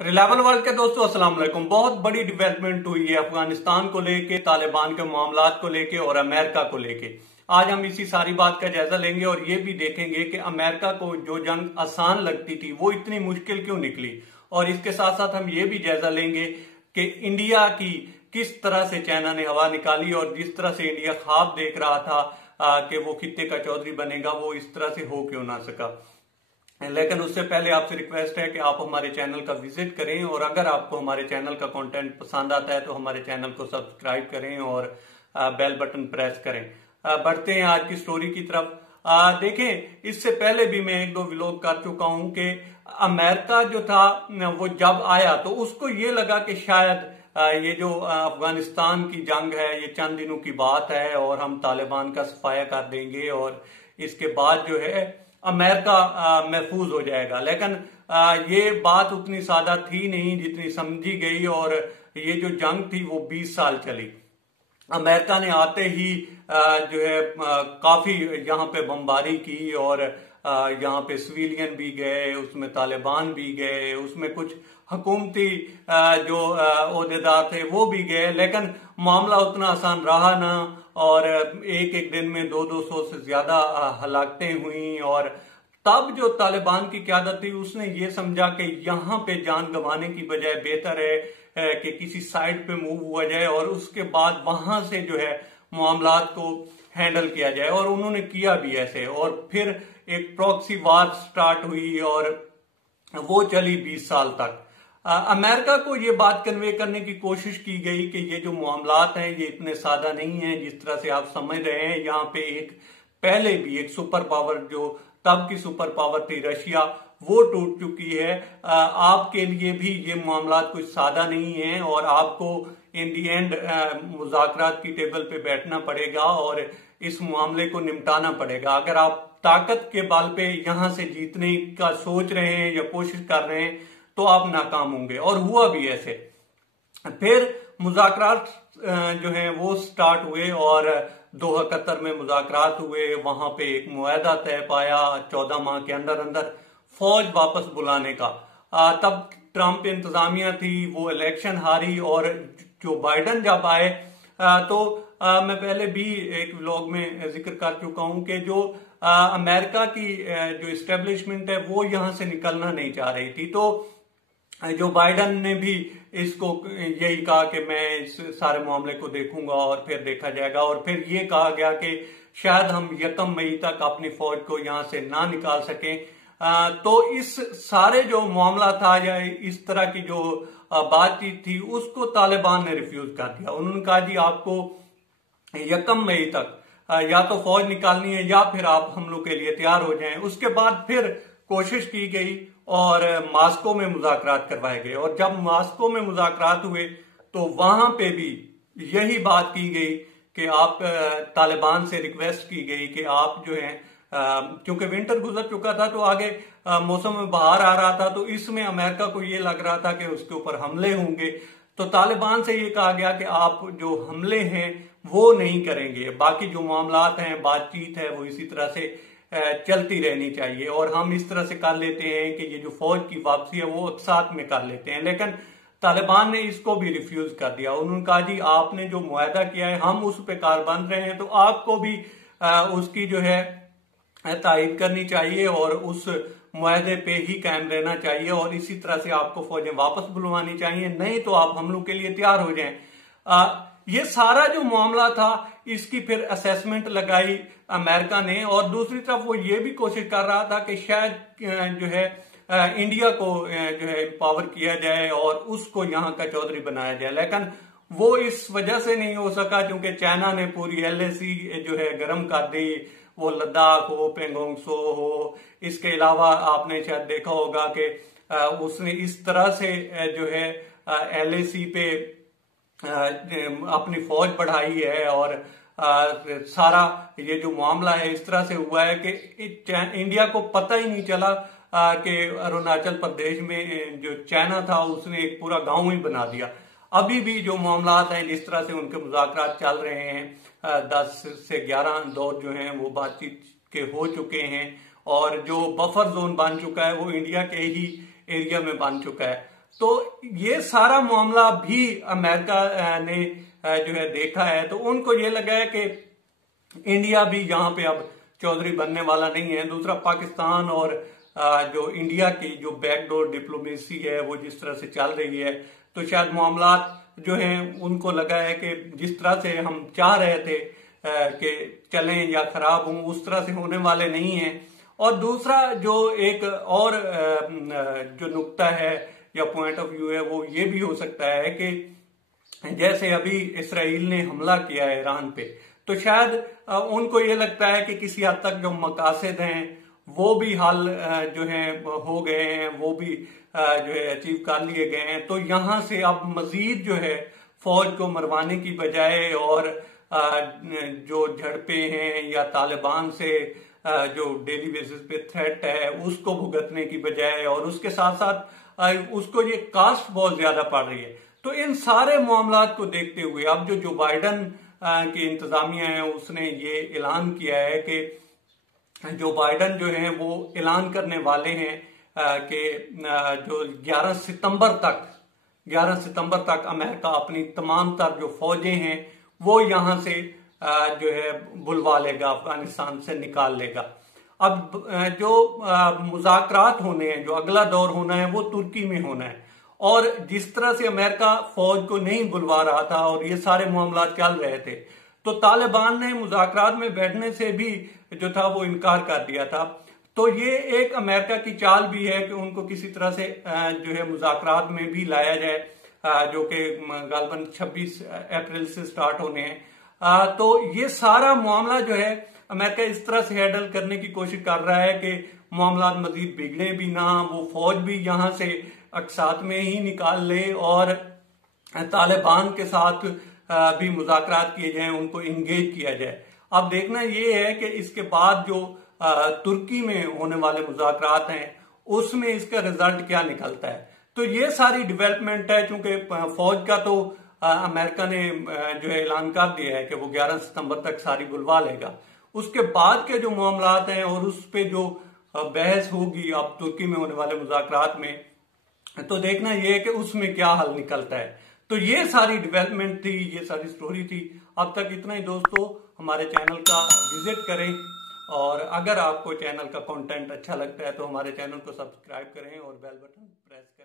Reliable world के दोस्तों अस्सलाम वालेकुम। बहुत बड़ी डेवलपमेंट हुई है अफगानिस्तान को लेके, तालिबान के मामलात को लेके और अमेरिका को लेके। आज हम इसी सारी बात का जायजा लेंगे और ये भी देखेंगे कि अमेरिका को जो जंग आसान लगती थी वो इतनी मुश्किल क्यों निकली। और इसके साथ साथ हम ये भी जायजा लेंगे कि इंडिया की किस तरह से चाइना ने हवा निकाली और जिस तरह से इंडिया ख्वाब देख रहा था कि वो खित्ते का चौधरी बनेगा, वो इस तरह से हो क्यों ना सका। लेकिन उससे पहले आपसे रिक्वेस्ट है कि आप हमारे चैनल का विजिट करें और अगर आपको हमारे चैनल का कंटेंट पसंद आता है तो हमारे चैनल को सब्सक्राइब करें और बेल बटन प्रेस करें। बढ़ते हैं आज की स्टोरी की तरफ। देखें, इससे पहले भी मैं एक दो व्लॉग कर चुका हूं कि अमेरिका जो था वो जब आया तो उसको ये लगा कि शायद ये जो अफगानिस्तान की जंग है ये चंद दिनों की बात है और हम तालिबान का सफाया कर देंगे और इसके बाद जो है अमेरिका महफूज हो जाएगा। लेकिन ये बात उतनी सादा थी नहीं जितनी समझी गई और ये जो जंग थी वो 20 साल चली। अमेरिका ने आते ही जो है काफी यहाँ पे बमबारी की और यहाँ पे सिविलियन भी गए, उसमें तालिबान भी गए, उसमें कुछ हुकूमती जो ओहदेदार थे वो भी गए, लेकिन मामला उतना आसान रहा ना और एक एक दिन में 200 से ज्यादा हलाकतें हुई। और तब जो तालिबान की क्यादत थी उसने ये समझा कि यहाँ पे जान गंवाने की बजाय बेहतर है कि किसी साइड पे मूव हुआ जाए और उसके बाद वहां से जो है मामलात को हैंडल किया जाए। और उन्होंने किया भी ऐसे और फिर एक प्रॉक्सी वार स्टार्ट हुई और वो चली 20 साल तक। अमेरिका को ये बात कन्वे करने की कोशिश की गई कि ये जो मामलात हैं ये इतने सादा नहीं है जिस तरह से आप समझ रहे हैं। यहाँ पे एक पहले भी एक सुपर पावर जो तब की सुपर पावर थी रशिया, वो टूट चुकी है। आपके लिए भी ये मामलात कुछ सादा नहीं है और आपको इन दी एंड मुज़ाकरात की टेबल पे बैठना पड़ेगा और इस मामले को निपटाना पड़ेगा। अगर आप ताकत के बल पे यहां से जीतने का सोच रहे हैं या कोशिश कर रहे हैं तो आप नाकाम होंगे। और हुआ भी ऐसे। फिर मुज़ाकरात जो है वो स्टार्ट हुए और दोहा कतर में मुज़ाकरात हुए। वहां पे एक मुआहदा तय पाया 14 माह के अंदर अंदर फौज वापस बुलाने का। तब ट्रंप इंतजामिया थी, वो इलेक्शन हारी और जो बाइडन जब आए तो मैं पहले भी एक व्लॉग में जिक्र कर चुका हूं कि जो अमेरिका की जो इस्टेब्लिशमेंट है वो यहां से निकलना नहीं चाह रही थी। तो जो बाइडन ने भी इसको यही कहा कि मैं इस सारे मामले को देखूंगा और फिर देखा जाएगा। और फिर ये कहा गया कि शायद हम 1 मई तक अपनी फौज को यहां से ना निकाल सकें। तो इस सारे जो मामला था या इस तरह की जो बातचीत थी उसको तालिबान ने रिफ्यूज कर दिया। उन्होंने कहा जी आपको 1 मई तक या तो फौज निकालनी है या फिर आप हमलों के लिए तैयार हो जाएं। उसके बाद फिर कोशिश की गई और मास्को में मुज़ाकरात करवाए गए। और जब मास्को में मुज़ाकरात हुए तो वहां पे भी यही बात की गई कि आप तालिबान से रिक्वेस्ट की गई कि आप जो है क्योंकि विंटर गुजर चुका था तो आगे मौसम में बाहर आ रहा था, तो इसमें अमेरिका को ये लग रहा था कि उसके ऊपर हमले होंगे। तो तालिबान से ये कहा गया कि आप जो हमले हैं वो नहीं करेंगे, बाकी जो मामलात हैं बातचीत है वो इसी तरह से चलती रहनी चाहिए और हम इस तरह से कर लेते हैं कि ये जो फौज की वापसी है वो साथ में कर लेते हैं। लेकिन तालिबान ने इसको भी रिफ्यूज कर दिया। उन्होंने कहा जी आपने जो मुआहदा किया है हम उस पर कारबंद रहे हैं तो आपको भी उसकी जो है तायद करनी चाहिए और उस मुआहदे पे ही कायम रहना चाहिए और इसी तरह से आपको फौजें वापस बुलवानी चाहिए, नहीं तो आप हमलों के लिए तैयार हो जाएं। ये सारा जो मामला था इसकी फिर असेसमेंट लगाई अमेरिका ने और दूसरी तरफ वो ये भी कोशिश कर रहा था कि शायद जो है इंडिया को जो है एम्पावर किया जाए और उसको यहाँ का चौधरी बनाया जाए। लेकिन वो इस वजह से नहीं हो सका क्योंकि चाइना ने पूरी LAC जो है गर्म कर दी, वो लद्दाख हो, पेंगोंग सो हो। इसके अलावा आपने शायद देखा होगा कि उसने इस तरह से जो है LAC पे अपनी फौज बढ़ाई है और सारा ये जो मामला है इस तरह से हुआ है कि इंडिया को पता ही नहीं चला कि अरुणाचल प्रदेश में जो चाइना था उसने एक पूरा गांव ही बना दिया। अभी भी जो मामलात हैं जिस तरह से उनके मुज़ाकरात चल रहे हैं 10 से 11 दौर जो हैं वो बातचीत के हो चुके हैं और जो बफर जोन बन चुका है वो इंडिया के ही एरिया में बन चुका है। तो ये सारा मामला भी अमेरिका ने जो है देखा है, तो उनको ये लगा है कि इंडिया भी यहाँ पे अब चौधरी बनने वाला नहीं है। दूसरा, पाकिस्तान और जो इंडिया की जो बैकडोर डिप्लोमेसी है वो जिस तरह से चल रही है, तो शायद मामला जो हैं उनको लगा है कि जिस तरह से हम चाह रहे थे कि चलें या खराब हों, उस तरह से होने वाले नहीं हैं। और दूसरा जो एक और जो नुक्ता है या पॉइंट ऑफ व्यू है वो ये भी हो सकता है कि जैसे अभी इसराइल ने हमला किया है ईरान पे, तो शायद उनको ये लगता है कि किसी हद तक जो मकासद हैं वो भी हल जो है हो गए हैं, वो भी जो है अचीव कर लिए गए हैं। तो यहाँ से अब मजीद जो है फौज को मरवाने की बजाय और जो झड़पें हैं या तालिबान से जो डेली बेसिस पे थ्रेट है उसको भुगतने की बजाय, और उसके साथ साथ उसको ये कास्ट बहुत ज्यादा पड़ रही है। तो इन सारे मामलात को देखते हुए अब जो बाइडन की इंतजामिया है उसने ये ऐलान किया है कि जो बाइडन जो है वो ऐलान करने वाले हैं कि जो 11 सितंबर तक अमेरिका अपनी तमाम तर जो फौजें हैं वो यहां से जो है बुलवा लेगा, अफगानिस्तान से निकाल लेगा। अब जो मुज़ाकरात होने हैं, जो अगला दौर होना है वो तुर्की में होना है, और जिस तरह से अमेरिका फौज को नहीं बुलवा रहा था और ये सारे मामला चल रहे थे, तो तालिबान ने मुज़ाकरात में बैठने से भी जो था वो इनकार कर दिया था। तो ये एक अमेरिका की चाल भी है कि उनको किसी तरह से जो है मुज़ाकरात में भी लाया जाए, जो कि गालबन 26 अप्रैल से स्टार्ट होने हैं। तो ये सारा मामला जो है अमेरिका इस तरह से हैंडल करने की कोशिश कर रहा है कि मामला मजीद बिगड़े भी ना, वो फौज भी यहां से अकसात में ही निकाल ले और तालिबान के साथ भी मुज़ाकरात किए जाएं, उनको इंगेज किया जाए। अब देखना ये है कि इसके बाद जो तुर्की में होने वाले मुज़ाकरात हैं उसमें इसका रिजल्ट क्या निकलता है। तो ये सारी डेवलपमेंट है, चूंकि फौज का तो अमेरिका ने जो है ऐलान कर दिया है कि वो 11 सितंबर तक सारी बुलवा लेगा। उसके बाद के जो मामलात हैं और उस पे जो बहस होगी अब तुर्की में होने वाले मुज़ाकरात में, तो देखना ये है कि उसमें क्या हल निकलता है। तो ये सारी डेवलपमेंट थी, ये सारी स्टोरी थी। अब तक इतना ही दोस्तों, हमारे चैनल का विजिट करें, और अगर आपको चैनल का कंटेंट अच्छा लगता है तो हमारे चैनल को सब्सक्राइब करें और बेल बटन प्रेस करें।